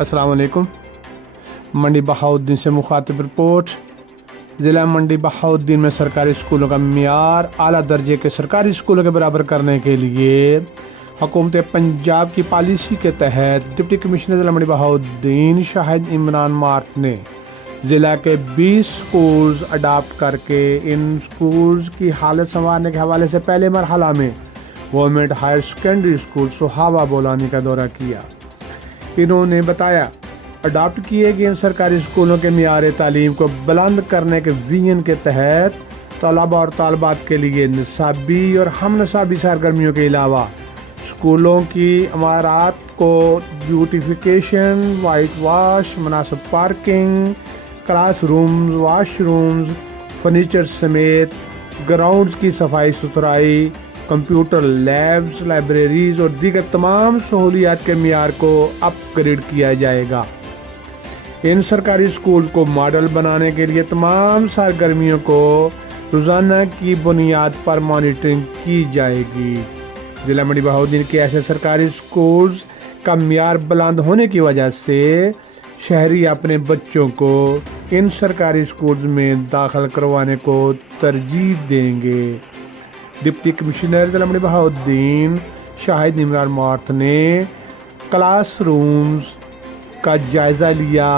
अस्सलाम वालेकुम। मंडी बहाउद्दीन से मुखातिब रिपोर्ट। ज़िला मंडी बहाउद्दीन में सरकारी स्कूलों का मियार आला दर्जे के सरकारी स्कूलों के बराबर करने के लिए हुकूमत पंजाब की पॉलिसी के तहत डिप्टी कमिश्नर ज़िला मंडी बहाउद्दीन शाहिद इमरान मार्थ ने ज़िला के 20 स्कूल्स अडाप्ट करके इन स्कूल्स की हालत संवारने के हवाले से पहले मरहला में गवर्नमेंट हायर सेकेंडरी स्कूल सुहावा बोलानी का दौरा किया। इन्होंने बताया अडाप्ट किए गए इन सरकारी स्कूलों के मियार तालीम को बुलंद करने के विजन के तहत तलबा और तालबात के लिए निसाबी और हम निसाबी सरगर्मियों के अलावा स्कूलों की इमारत को ब्यूटिफिकेशन, वाइट वाश, मुनासिब parking, class rooms, washrooms, furniture समेत ग्राउंड्स की सफाई सुथराई, कंप्यूटर लैब्स, लाइब्रेरीज और दीगर तमाम सहूलियात के मियार को अपग्रेड किया जाएगा। इन सरकारी स्कूल को मॉडल बनाने के लिए तमाम सरगर्मियों को रोज़ाना की बुनियाद पर मॉनिटरिंग की जाएगी। ज़िला मंडी बहाउद्दीन के ऐसे सरकारी स्कूल्स का मियार बुलंद होने की वजह से शहरी अपने बच्चों को इन सरकारी स्कूल्स में दाखिल करवाने को तरजीह देंगे। डिप्टी कमिश्नर ज़िला मंडी बहाउद्दीन शाहिद इमरान मार्थ ने क्लास रूम्स का जायज़ा लिया